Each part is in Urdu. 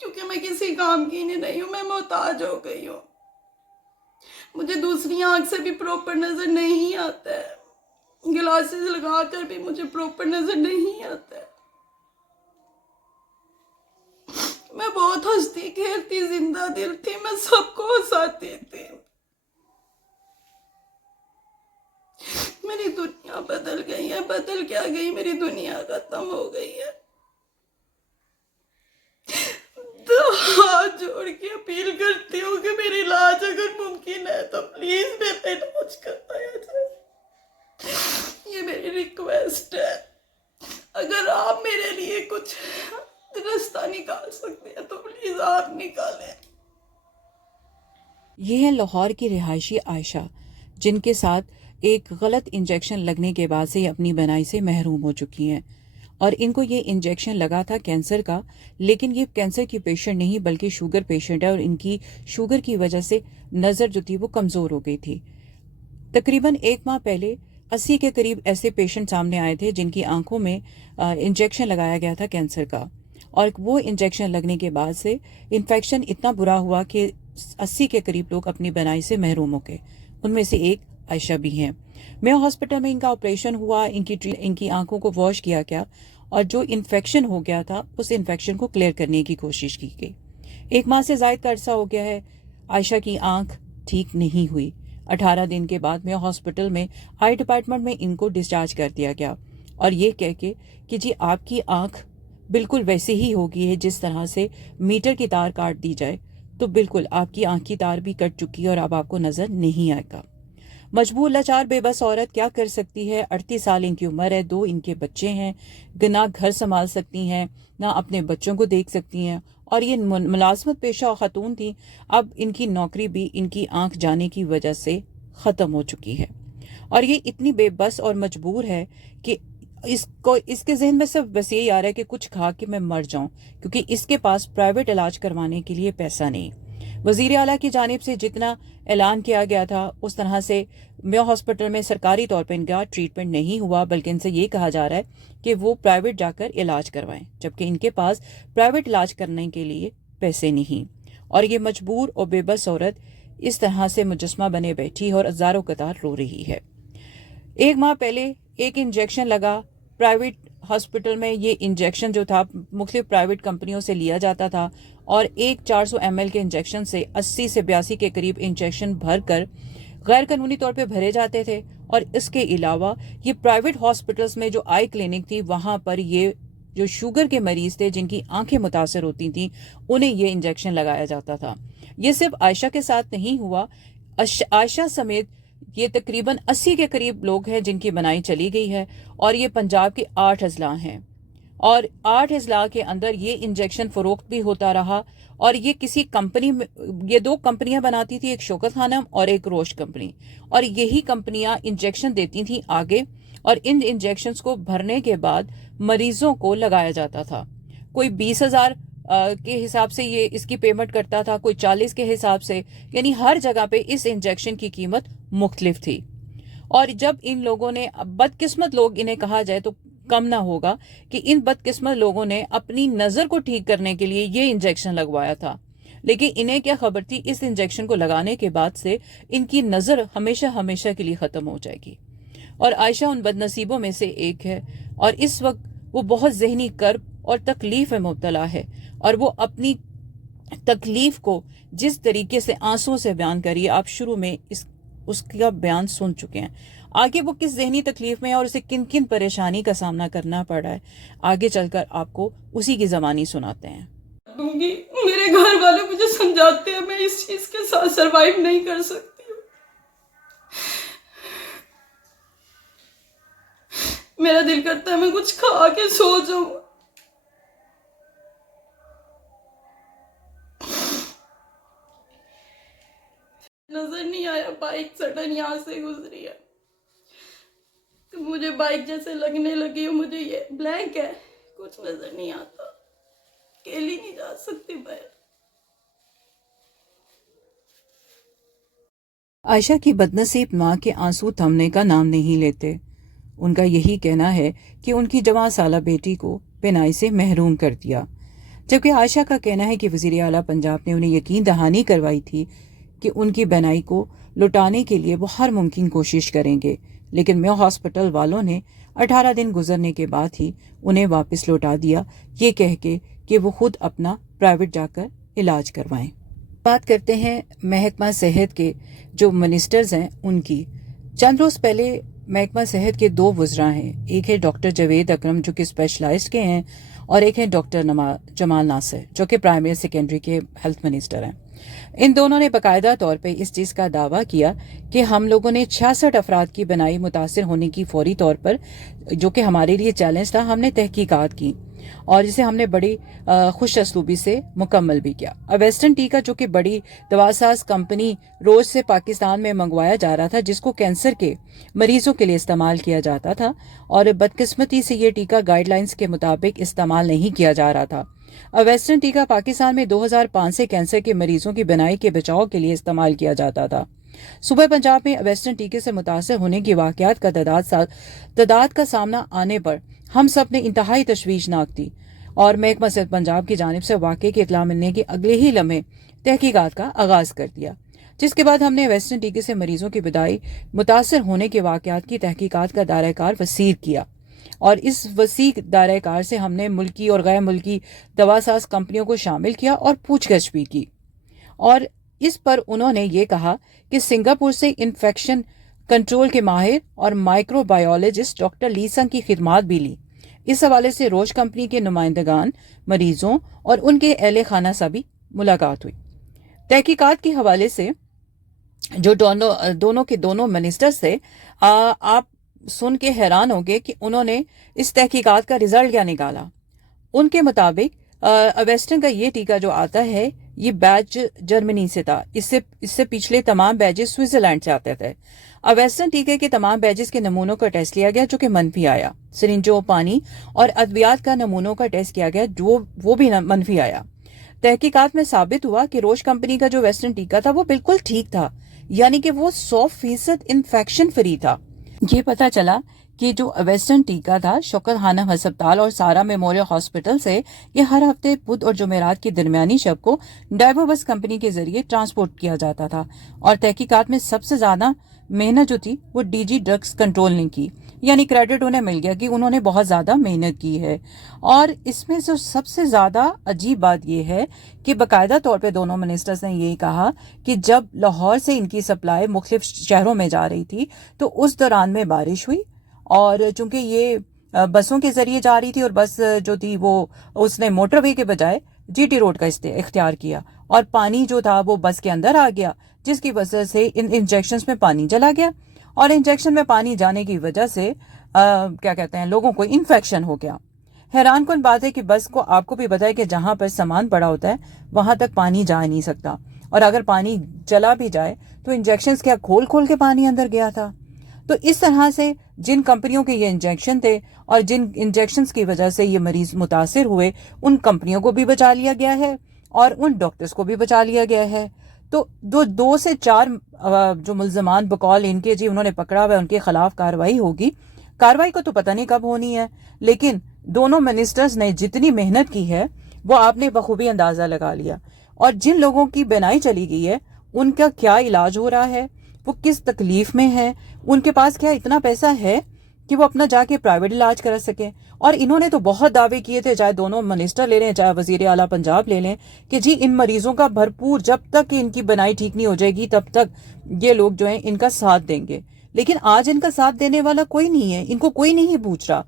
کیونکہ میں کسی کام کی نہیں ہوں، میں محتاج ہو گئی ہوں. مجھے دوسری آنکھ سے بھی پراپر نظر نہیں آتا ہے، گلاسز لگا کر بھی مجھے پراپر نظر نہیں آتا ہے. میں بہت ہنستی کھیلتی زندہ دل تھی، میں سب کو ہنساتی تھی. میری دنیا بدل گئی ہے، بدل کیا گئی، میری دنیا ختم ہو گئی ہے. تو ہاتھ جوڑ کے اپیل کرتی ہوں کہ میری علاج اگر ممکن ہے تو پلیز میرا علاج کروایا جائے. یہ میری ریکویسٹ ہے. اگر آپ میرے لیے کچھ راستہ نکال سکتے ہیں تو پلیز آپ نکالیں. یہ ہے لاہور کی رہائشی عائشہ، جن کے ساتھ ایک غلط انجیکشن لگنے کے بعد سے اپنی بینائی سے محروم ہو چکی ہیں، اور ان کو یہ انجیکشن لگا تھا کینسر کا، لیکن یہ کینسر کی پیشنٹ نہیں بلکہ شوگر پیشنٹ ہے، اور ان کی شوگر کی وجہ سے نظر جو تھی وہ کمزور ہو گئی تھی. تقریباً 1 ماہ پہلے 80 کے قریب ایسے پیشنٹ سامنے آئے تھے جن کی آنکھوں میں انجیکشن لگایا گیا تھا کینسر کا، اور وہ انجیکشن لگنے کے بعد سے انفیکشن اتنا برا ہوا کہ 80 کے قریب لوگ اپنی بینائی سے محروم ہو گئے. ان میں سے ایک عائشہ بھی ہیں. میو ہاسپٹل میں ان کا آپریشن ہوا، ان کی آنکھوں کو واش کیا گیا، اور جو انفیکشن ہو گیا تھا اس انفیکشن کو کلیئر کرنے کی کوشش کی گئی. 1 ماہ سے زائد کا عرصہ ہو گیا ہے، عائشہ کی آنکھ ٹھیک نہیں ہوئی. 18 دن کے بعد میو ہاسپٹل میں آئی ڈپارٹمنٹ میں ان کو ڈسچارج کر دیا گیا، اور یہ کہہ کے کہ جی آپ کی آنکھ بالکل ویسے ہی ہوگی ہے جس طرح سے میٹر کی تار کاٹ دی جائے، تو بالکل آپ کی آنکھ کی تار بھی کٹ چکی ہے اور اب آپ کو نظر نہیں آئے گا. مجبور لاچار بے بس عورت کیا کر سکتی ہے؟ 38 سال ان کی عمر ہے، 2 ان کے بچے ہیں، نہ گھر سنبھال سکتی ہیں، نہ اپنے بچوں کو دیکھ سکتی ہیں، اور یہ ملازمت پیشہ خاتون تھیں. اب ان کی نوکری بھی ان کی آنکھ جانے کی وجہ سے ختم ہو چکی ہے، اور یہ اتنی بے بس اور مجبور ہے کہ اس کے ذہن میں صرف بس یہی آ رہا ہے کہ کچھ کھا کے میں مر جاؤں، کیونکہ اس کے پاس پرائیویٹ علاج کروانے کے لیے پیسہ نہیں. وزیر اعلیٰ کی جانب سے جتنا اعلان کیا گیا تھا اس طرح سے میو ہاسپٹل میں سرکاری طور پر ان کا ٹریٹمنٹ نہیں ہوا، بلکہ ان سے یہ کہا جا رہا ہے کہ وہ پرائیویٹ جا کر علاج کروائیں، جبکہ ان کے پاس پرائیویٹ علاج کرنے کے لیے پیسے نہیں. اور یہ مجبور اور بے بس عورت اس طرح سے مجسمہ بنے بیٹھی اور ہزاروں قطار رو رہی ہے. 1 ماہ پہلے ایک انجیکشن لگا پرائیویٹ ہاسپٹل میں. یہ انجیکشن جو تھا مختلف پرائیویٹ کمپنیوں سے لیا جاتا تھا، اور ایک 400 ml کے انجیکشن سے 80 سے 82 کے قریب انجیکشن بھر کر غیر قانونی طور پہ بھرے جاتے تھے. اور اس کے علاوہ یہ پرائیویٹ ہاسپٹلز میں جو آئی کلینک تھی وہاں پر یہ جو شوگر کے مریض تھے جن کی آنکھیں متاثر ہوتی تھیں انہیں یہ انجیکشن لگایا جاتا تھا. یہ صرف عائشہ کے ساتھ نہیں ہوا، عائشہ سمیت یہ تقریباً 80 کے قریب لوگ ہیں جن کی بنائی چلی گئی ہے، اور یہ پنجاب کے 8 اضلاع ہیں، اور 8 اضلاع کے اندر یہ انجیکشن فروخت بھی ہوتا رہا. اور یہ کسی کمپنی میں، یہ 2 کمپنیاں بناتی تھی، ایک شوکت خانم اور ایک روش کمپنی، اور یہی کمپنیاں انجیکشن دیتی تھیں آگے، اور ان انجیکشنز کو بھرنے کے بعد مریضوں کو لگایا جاتا تھا. کوئی 20,000 کے حساب سے یہ اس کی پیمنٹ کرتا تھا، کوئی 40 کے حساب سے، یعنی ہر جگہ پہ اس انجیکشن کی قیمت مختلف تھی. اور جب ان لوگوں نے، بدقسمت لوگ انہیں کہا جائے تو کم نہ ہوگا، کہ ان بدقسمت لوگوں نے اپنی نظر کو ٹھیک کرنے کے لیے یہ انجیکشن لگوایا تھا. لیکن انہیں کیا خبر تھی اس انجیکشن کو لگانے کے بعد سے ان کی نظر ہمیشہ ہمیشہ کے لیے ختم ہو جائے گی. اور عائشہ ان بد نصیبوں میں سے ایک ہے، اور اس وقت وہ بہت ذہنی کرب اور تکلیف میں مبتلا ہے، اور وہ اپنی تکلیف کو جس طریقے سے آنسوں سے بیان کری، آپ شروع میں اس کا بیان سن چکے ہیں. آگے وہ کس ذہنی تکلیف میں ہے اور اسے کن کن پریشانی کا سامنا کرنا پڑ رہا ہے، آگے چل کر آپ کو اسی کی زبانی سناتے ہیں. دوں گی. میرے گھر والے مجھے سمجھاتے ہیں میں اس چیز کے ساتھ سروائیو نہیں کر سکتی ہوں. میرا دل کرتا ہے میں کچھ کھا کے سو جاؤں. نظر نہیں آیا، بائک سڈن یہاں سے گزری ہے تو مجھے بائک جیسے لگنے لگی، مجھے یہ بلینک ہے، کچھ نظر نہیں آتا، اکیلی نہیں جا سکتی باہر. عائشہ کی بدنصیب ماں کے آنسو تھمنے کا نام نہیں لیتے. ان کا یہی کہنا ہے کہ ان کی جوان سالہ بیٹی کو بینائی سے محروم کر دیا. جبکہ عائشہ کا کہنا ہے کہ وزیر اعلیٰ پنجاب نے انہیں یقین دہانی کروائی تھی کہ ان کی بینائی کو لٹانے کے لیے وہ ہر ممکن کوشش کریں گے، لیکن میو ہاسپٹل والوں نے 18 دن گزرنے کے بعد ہی انہیں واپس لوٹا دیا، یہ کہہ کے کہ وہ خود اپنا پرائیویٹ جا کر علاج کروائیں۔ بات کرتے ہیں محکمہ صحت کے جو منسٹرز ہیں ان کی۔ چند روز پہلے محکمہ صحت کے 2 وزراء ہیں، ایک ہے ڈاکٹر جاوید اکرم جو کہ اسپیشلائزڈ کے ہیں، اور ایک ہے ڈاکٹر جمال ناصر جو کہ پرائمری اور سیکنڈری کے ہیلتھ منسٹر ہیں۔ ان دونوں نے باقاعدہ طور پہ اس چیز کا دعویٰ کیا کہ ہم لوگوں نے 66 افراد کی بنائی متاثر ہونے کی فوری طور پر، جو کہ ہمارے لیے چیلنج تھا، ہم نے تحقیقات کی اور جسے ہم نے بڑی خوش اسلوبی سے مکمل بھی کیا۔ ویسٹرن ٹیکا جو کہ بڑی دوا ساز کمپنی روز سے پاکستان میں منگوایا جا رہا تھا، جس کو کینسر کے مریضوں کے لیے استعمال کیا جاتا تھا، اور بدقسمتی سے یہ ٹیکا گائیڈ لائنز کے مطابق استعمال نہیں کیا جا رہا تھا۔ ویسٹرن ٹیکا پاکستان میں 2005 سے کینسر کے مریضوں کی بنائی کے بچاؤ کے لیے استعمال کیا جاتا تھا۔ صوبہ پنجاب میں ویسٹرن ٹیکے سے متاثر ہونے کی واقعات کا تعداد کا سامنا آنے پر ہم سب نے انتہائی تشویشناک تھی، اور محکمہ صحت پنجاب کی جانب سے واقعے کی اطلاع ملنے کے اگلے ہی لمحے تحقیقات کا آغاز کر دیا، جس کے بعد ہم نے ویسٹرن ٹیکے سے مریضوں کی بدائی متاثر ہونے کے واقعات کی تحقیقات کا دائرہ کار وسیع کیا، اور اس وسیع دائرہ کار سے ہم نے ملکی اور غیر ملکی دوا ساز کمپنیوں کو شامل کیا اور پوچھ گچھ بھی کی، اور اس پر انہوں نے یہ کہا کہ سنگاپور سے انفیکشن کنٹرول کے ماہر اور مائکرو بایولوجسٹ ڈاکٹر لی سنگ کی خدمات بھی لی۔ اس حوالے سے روش کمپنی کے نمائندگان، مریضوں اور ان کے اہل خانہ سے بھی ملاقات ہوئی۔ تحقیقات کے حوالے سے جو دونوں منسٹرز تھے، آپ سن کے حیران ہوں گے کہ انہوں نے اس تحقیقات کا رزلٹ کیا نکالا۔ ان کے مطابق ویسٹرن کا یہ ٹیکا جو آتا ہے یہ بیچ جرمنی سے تھا، اس سے پچھلے تمام بیچز سوئٹزرلینڈ سے آتے تھے۔ ویسٹرن ٹیکے کے تمام بیچز کے نمونوں کا ٹیسٹ لیا گیا جو کہ منفی آیا، سرنجوں، پانی اور ادویات کا نمونوں کا ٹیسٹ کیا گیا جو وہ بھی منفی آیا۔ تحقیقات میں ثابت ہوا کہ روش کمپنی کا جو ویسٹرن ٹیکا تھا وہ بالکل ٹھیک تھا، یعنی کہ وہ 100% انفیکشن فری تھا۔ یہ پتا چلا کہ جو ویسٹرن ٹیکا تھا شوکت خانم ہسپتال اور سارا میموریل ہاسپٹل سے یہ ہر ہفتے بدھ اور جمعرات کی درمیانی شب کو ڈائیو بس کمپنی کے ذریعے ٹرانسپورٹ کیا جاتا تھا، اور تحقیقات میں سب سے زیادہ محنت جو تھی وہ ڈی جی ڈرگز کنٹرول نے کی، یعنی کریڈٹ انہیں مل گیا کہ انہوں نے بہت زیادہ محنت کی ہے۔ اور اس میں جو سب سے زیادہ عجیب بات یہ ہے کہ باقاعدہ طور پہ دونوں منسٹرز نے یہی کہا کہ جب لاہور سے ان کی سپلائی مختلف شہروں میں جا رہی تھی تو اس دوران میں بارش ہوئی، اور چونکہ یہ بسوں کے ذریعے جا رہی تھی اور بس جو تھی وہ اس نے موٹر وے کے بجائے جی ٹی روڈ کا اختیار کیا، اور پانی جو تھا وہ بس کے اندر آ گیا، جس کی وجہ سے ان انجیکشنز میں پانی چلا گیا، اور انجیکشن میں پانی جانے کی وجہ سے لوگوں کو انفیکشن ہو گیا۔ حیران کن بات ہے کہ بس کو آپ کو بھی پتا ہے کہ جہاں پر سامان پڑا ہوتا ہے وہاں تک پانی جا نہیں سکتا، اور اگر پانی چلا بھی جائے تو انجیکشنز کیا کھول کے پانی اندر گیا تھا۔ تو اس طرح سے جن کمپنیوں کے یہ انجیکشن تھے اور جن انجیکشنز کی وجہ سے یہ مریض متاثر ہوئے، ان کمپنیوں کو بھی بچا لیا گیا ہے اور ان ڈاکٹرز کو بھی بچا لیا گیا ہے۔ تو 2 سے 4 جو ملزمان بقول ان کے انہوں نے پکڑا ہوا ہے، ان کے خلاف کارروائی ہوگی۔ کارروائی کو تو پتہ نہیں کب ہونی ہے، لیکن دونوں منسٹرز نے جتنی محنت کی ہے وہ آپ نے بخوبی اندازہ لگا لیا، اور جن لوگوں کی بینائی چلی گئی ہے ان کا کیا علاج ہو رہا ہے، وہ کس تکلیف میں ہے، ان کے پاس کیا اتنا پیسہ ہے کہ وہ اپنا جا کے پرائیویٹ علاج کرا سکیں۔ اور انہوں نے تو بہت دعوے کیے تھے، چاہے دونوں منسٹر لے لیں چاہے وزیر اعلیٰ پنجاب لے لیں، کہ جی ان مریضوں کا بھرپور، جب تک کہ ان کی بنائی ٹھیک نہیں ہو جائے گی تب تک یہ لوگ جو ہیں ان کا ساتھ دیں گے، لیکن آج ان کا ساتھ دینے والا کوئی نہیں ہے، ان کو کوئی نہیں پوچھ رہا۔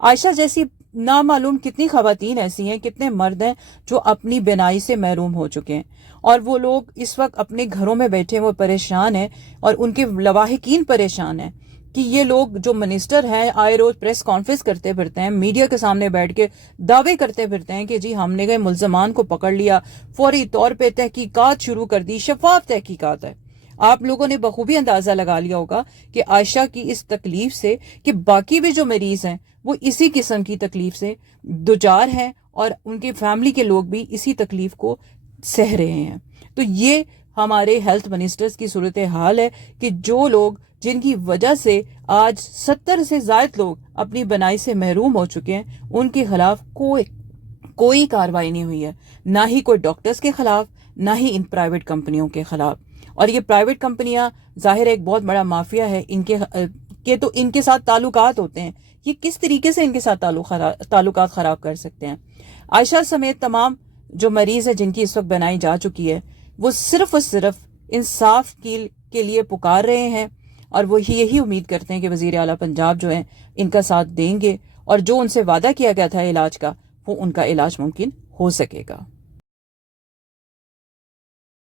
عائشہ جیسی نامعلوم کتنی خواتین ایسی ہیں، کتنے مرد ہیں جو اپنی بینائی سے محروم ہو چکے ہیں، اور وہ لوگ اس وقت اپنے گھروں میں بیٹھے وہ پریشان ہیں، اور ان کے لواحقین پریشان ہیں کہ یہ لوگ جو منسٹر ہیں آئے روز پریس کانفرنس کرتے پھرتے ہیں، میڈیا کے سامنے بیٹھ کے دعوے کرتے پھرتے ہیں کہ جی ہم نے گئے ملزمان کو پکڑ لیا، فوری طور پہ تحقیقات شروع کر دی، شفاف تحقیقات ہے۔ آپ لوگوں نے بخوبی اندازہ لگا لیا ہوگا کہ عائشہ کی اس تکلیف سے کہ باقی بھی جو مریض ہیں وہ اسی قسم کی تکلیف سے دوچار ہیں، اور ان کی فیملی کے لوگ بھی اسی تکلیف کو سہ رہے ہیں۔ تو یہ ہمارے ہیلتھ منسٹرز کی صورتحال ہے کہ جو لوگ جن کی وجہ سے آج 70 سے زائد لوگ اپنی بنائی سے محروم ہو چکے ہیں، ان کے خلاف کوئی کاروائی نہیں ہوئی ہے، نہ ہی کوئی ڈاکٹرز کے خلاف، نہ ہی ان پرائیویٹ کمپنیوں کے خلاف. اور یہ پرائیویٹ کمپنیاں ظاہر ایک بہت بڑا مافیا ہے، ان کے ساتھ تعلقات ہوتے ہیں. یہ کس طریقے سے ان کے ساتھ تعلقات خراب کر سکتے ہیں؟ عائشہ سمیت تمام جو مریض ہیں جن کی اس وقت بنائی جا چکی ہے، وہ صرف اور صرف انصاف کے لیے پکار رہے ہیں، اور وہ یہی امید کرتے ہیں کہ وزیر اعلیٰ پنجاب جو ہیں ان کا ساتھ دیں گے، اور جو ان سے وعدہ کیا گیا تھا علاج کا، وہ ان کا علاج ممکن ہو سکے گا.